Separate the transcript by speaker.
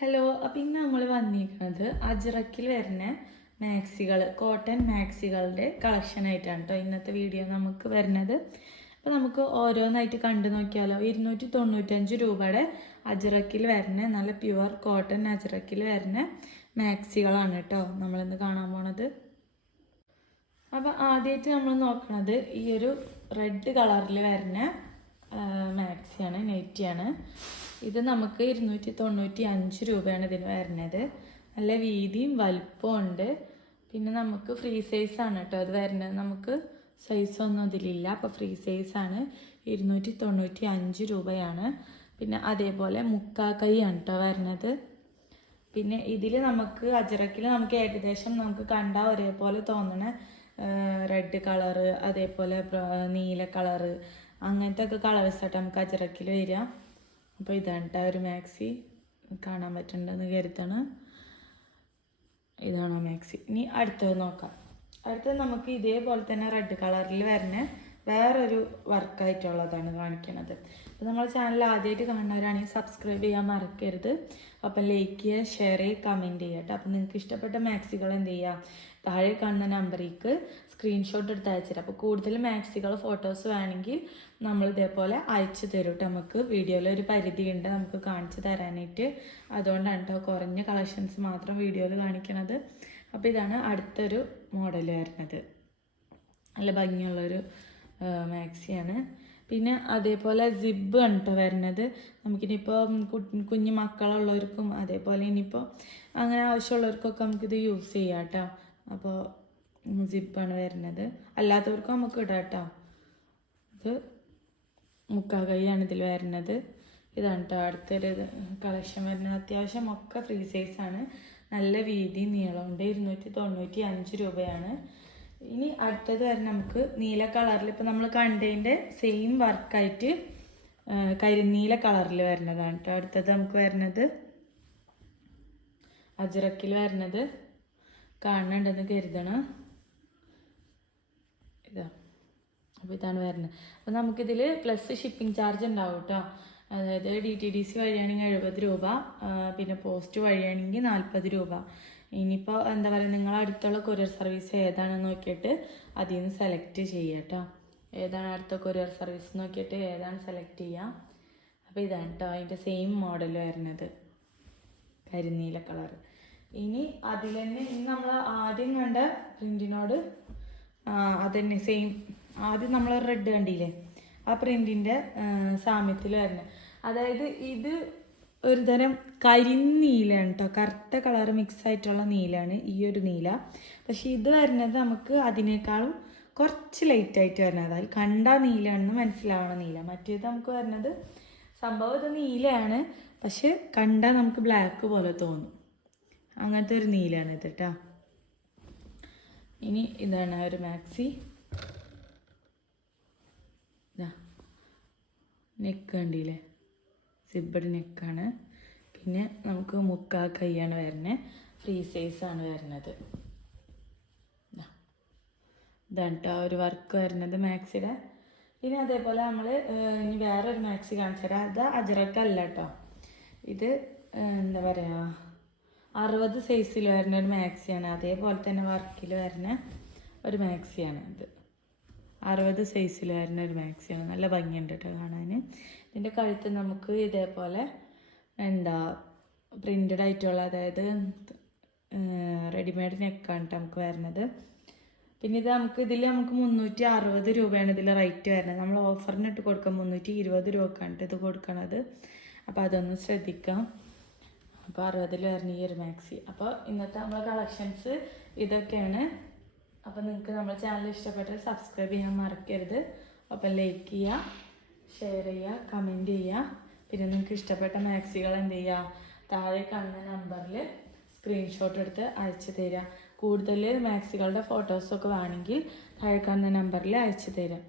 Speaker 1: Hello അപ്പം ഇന്ന് നമ്മൾ വന്നിരിക്കുന്നത് അജ്രക്കിൽ വരുന്ന മാക്സികൾ കോട്ടൺ മാക്സികളുടെ കളക്ഷൻ ആയിട്ടാണ് കേട്ടോ ഇന്നത്തെ വീഡിയോ നമുക്ക് വരുന്നത്. അപ്പോൾ നമുക്ക് ഓരോന്നായിട്ട് കണ്ടു നോക്കിയാലോ. ഇരുന്നൂറ്റി തൊണ്ണൂറ്റഞ്ച് രൂപയുടെ അജ്രക്കിൽ വരുന്ന നല്ല പ്യുവർ കോട്ടൺ അജ്രക്കിൽ വരുന്ന മാക്സികളാണ് കേട്ടോ നമ്മളിന്ന് കാണാൻ പോണത്. അപ്പോൾ ആദ്യമായിട്ട് നമ്മൾ നോക്കുന്നത് ഈ ഒരു റെഡ് കളറിൽ വരുന്ന മാക്സിയാണ് നെറ്റിയാണ്. ഇത് നമുക്ക് ഇരുന്നൂറ്റി തൊണ്ണൂറ്റി അഞ്ച് രൂപയാണ് ഇതിന് വരുന്നത്. നല്ല വീതിയും ഉണ്ട്. പിന്നെ നമുക്ക് ഫ്രീ സൈസ് ആണ് കേട്ടോ അത് വരുന്നത്. നമുക്ക് സൈസ് ഒന്നും ഇതിലില്ല അപ്പോൾ ഫ്രീ സൈസ് ആണ്. ഇരുന്നൂറ്റി തൊണ്ണൂറ്റി അഞ്ച് രൂപയാണ്. പിന്നെ അതേപോലെ മുക്കാ കൈയാണ് കേട്ടോ വരുന്നത്. പിന്നെ ഇതിൽ നമുക്ക് അജറക്കിൽ നമുക്ക് ഏകദേശം നമുക്ക് കണ്ടാൽ ഒരേപോലെ തോന്നണ റെഡ് കളറ് അതേപോലെ നീല കളറ് അങ്ങനത്തെ ഒക്കെ കളേഴ്സ് ആയിട്ട് നമുക്ക് അജറക്കിൽ വരിക. അപ്പോൾ ഇതാണ് ഒരു മാക്സി കാണാൻ പറ്റണ്ടെന്ന് കരുതാണ് ഇതാണ് മാക്സി ഇനി അടുത്തത് നോക്കാം. അടുത്തത് നമുക്ക് ഇതേപോലെ തന്നെ റെഡ് കളറിൽ വരുന്ന വേറൊരു വർക്കായിട്ടുള്ളതാണ് കാണിക്കുന്നത് അപ്പോൾ നമ്മളെ ചാനൽ ആദ്യമായിട്ട് കാണുന്നവരാണെങ്കിൽ സബ്സ്ക്രൈബ് ചെയ്യാൻ മറക്കരുത്. അപ്പം ലൈക്ക് ചെയ്യുക ഷെയർ ചെയ്യുക കമന്റ് ചെയ്യുക കേട്ടോ അപ്പം നിങ്ങൾക്ക് ഇഷ്ടപ്പെട്ട മാക്സികൾ എന്ത് ചെയ്യുക താഴെ കാണുന്ന നമ്പറിലേക്ക് സ്ക്രീൻഷോട്ട് എടുത്ത് അയച്ചുതരാം അപ്പോൾ കൂടുതൽ മാക്സികൾ ഫോട്ടോസ് വേണമെങ്കിൽ നമ്മൾ ഇതേപോലെ അയച്ചു തരും കേട്ടോ നമുക്ക് വീഡിയോയിൽ ഒരു പരിധി ഉണ്ട് നമുക്ക് കാണിച്ചു തരാനായിട്ട്. അതുകൊണ്ടാണ് കേട്ടോ കുറഞ്ഞ കളക്ഷൻസ് മാത്രം വീഡിയോയിൽ കാണിക്കണത്. അപ്പോൾ ഇതാണ് അടുത്തൊരു മോഡൽ വരുന്നത്. നല്ല ഭംഗിയുള്ളൊരു മാക്സിയാണ് പിന്നെ അതേപോലെ സിബ് ആണ് കേട്ടോ വരുന്നത്. നമുക്കിനിപ്പോൾ കുഞ്ഞു മക്കളുള്ളവർക്കും അതേപോലെ ഇനിയിപ്പോൾ അങ്ങനെ ആവശ്യമുള്ളവർക്കൊക്കെ നമുക്കിത് യൂസ് ചെയ്യാം കേട്ടോ അപ്പോൾ സിപ്പാണ് വരുന്നത്. അല്ലാത്തവർക്കും നമുക്ക് ഇടാം കേട്ടോ ഇത് മുക്കാ കൈയാണ് ഇതിൽ വരുന്നത്. ഇതാണ് കേട്ടോ അടുത്തൊരു കളക്ഷൻ വരുന്നത് അത്യാവശ്യം ഒക്കെ ഫ്രീ സൈസാണ് നല്ല വീതി നീളമുണ്ട്. ഇരുന്നൂറ്റി തൊണ്ണൂറ്റി അഞ്ച് രൂപയാണ്. ഇനി അടുത്തത് വരെ നമുക്ക് നീല കളറിൽ ഇപ്പം നമ്മൾ കണ്ടതിന്റെ സെയിം വർക്കായിട്ട് കരിനീല കളറിൽ വരുന്നതാണ് കേട്ടോ അടുത്തത് നമുക്ക് വരുന്നത് അജറക്കിൽ വരുന്നത്. കാണുന്നുണ്ടെന്ന് കരുതണം. ഇതാ. അപ്പോൾ ഇതാണ് വരുന്നത് അപ്പോൾ നമുക്കിതിൽ പ്ലസ് ഷിപ്പിംഗ് ചാർജ് ഉണ്ടാവും കേട്ടോ അതായത് ഡി ടി ഡി സി വഴിയാണെങ്കിൽ എഴുപത് രൂപ പിന്നെ പോസ്റ്റ് വഴിയാണെങ്കിൽ നാൽപ്പത് രൂപ. ഇനിയിപ്പോൾ എന്താ പറയുക നിങ്ങളെ അടുത്തുള്ള കൊറിയർ സർവീസ് ഏതാണെന്ന് നോക്കിയിട്ട് അതിൽ നിന്ന് സെലക്ട് ചെയ്യുക കേട്ടോ ഏതാണ് അടുത്ത കൊറിയർ സർവീസ് നോക്കിയിട്ട് ഏതാണ് സെലക്ട് ചെയ്യുക അപ്പോൾ ഇതാണ് കേട്ടോ അതിന്റെ സെയിം മോഡൽ വരുന്നത് കരിനീല കളർ ഇനി അതിൽ തന്നെ ഇനി നമ്മൾ ആദ്യം കണ്ട പ്രിന്റിനോട് അതന്നെ സെയിം ആദ്യം നമ്മൾ റെഡ് കണ്ടില്ലേ? ആ പ്രിന്റിന്റെ സാമ്യത്തിൽ വരുന്നത് അതായത് ഇത് ഒരു തരം കരിനീലാണ് കേട്ടോ കറുത്ത കളർ മിക്സ് ആയിട്ടുള്ള നീലാണ് ഈ ഒരു നീല. പക്ഷെ ഇത് വരുന്നത് നമുക്ക് അതിനേക്കാളും കുറച്ച് ലൈറ്റ് ആയിട്ട് വരുന്നത് അതായത് കണ്ട നീലാണെന്ന് മനസ്സിലാവണ നീല. മറ്റേത് നമുക്ക് വരുന്നത് സംഭവം ഇത് നീലയാണ്. പക്ഷെ കണ്ടാൽ നമുക്ക് ബ്ലാക്ക് പോലെ തോന്നും. അങ്ങനത്തെ ഒരു നീലാണ് ഇത് കേട്ടോ ഇനി ഇതാണ് ആ ഒരു മാക്സി നെക്ക് കണ്ടില്ലേ? സിബഡ് നെക്കാണ് പിന്നെ നമുക്ക് മുക്കാ കൈയാണ് വരുന്നത് ഫ്രീ സൈസാണ് വരുന്നത്. ഇതാ. ഇതാണ് കേട്ടോ ഒരു വർക്ക് വരുന്നത് മാക്സിയുടെ ഇനി അതേപോലെ നമ്മൾ ഇനി വേറൊരു മാക്സി കാണിച്ചു തരാം അത് അജറക്കല്ല കേട്ടോ ഇത് എന്താ പറയുക അറുപത് സൈസിൽ വരുന്ന ഒരു മാക്സിയാണ് അതേപോലെ തന്നെ വർക്കിൽ വരുന്ന ഒരു മാക്സിയാണ് ഇത്. അറുപത് സൈസിൽ വരുന്ന ഒരു മാക്സിയാണ് നല്ല ഭംഗിയുണ്ട് കേട്ടോ കാണാൻ ഇതിന്റെ കഴുത്ത് നമുക്ക് ഇതേപോലെ എന്താ പ്രിന്റഡ് ആയിട്ടുള്ള അതായത് റെഡിമെയ്ഡ് നെക്കാണ് നമുക്ക് വരുന്നത്. പിന്നെ ഇത് നമുക്ക് ഇതിൽ നമുക്ക് മുന്നൂറ്റി അറുപത് രൂപയാണ് ഇതിൽ റേറ്റ് വരുന്നത്. നമ്മൾ ഓഫറിനിട്ട് കൊടുക്കാം. മുന്നൂറ്റി ഇരുപത് രൂപക്കാണ് ഇത് കൊടുക്കണത്. അപ്പോൾ അതൊന്ന് ശ്രദ്ധിക്കാം. അപ്പോൾ അറുപതിൽ വരണ ഈ ഒരു മാക്സി അപ്പോൾ ഇന്നത്തെ നമ്മളെ കളക്ഷൻസ് ഇതൊക്കെയാണ്. അപ്പോൾ നിങ്ങൾക്ക് നമ്മുടെ ചാനൽ ഇഷ്ടപ്പെട്ടാൽ സബ്സ്ക്രൈബ് ചെയ്യാൻ മറക്കരുത്. അപ്പോൾ ലൈക്ക് ചെയ്യുക ഷെയർ ചെയ്യുക കമന്റ് ചെയ്യുക പിന്നെ നിങ്ങൾക്ക് ഇഷ്ടപ്പെട്ട മാക്സികൾ എന്ത് ചെയ്യുക താഴെ കാണുന്ന നമ്പറിൽ സ്ക്രീൻഷോട്ട് എടുത്ത് അയച്ചു തരിക കൂടുതൽ മാക്സികളുടെ ഫോട്ടോസൊക്കെ വേണമെങ്കിൽ താഴെ കാണുന്ന നമ്പറിൽ അയച്ചു തരാം.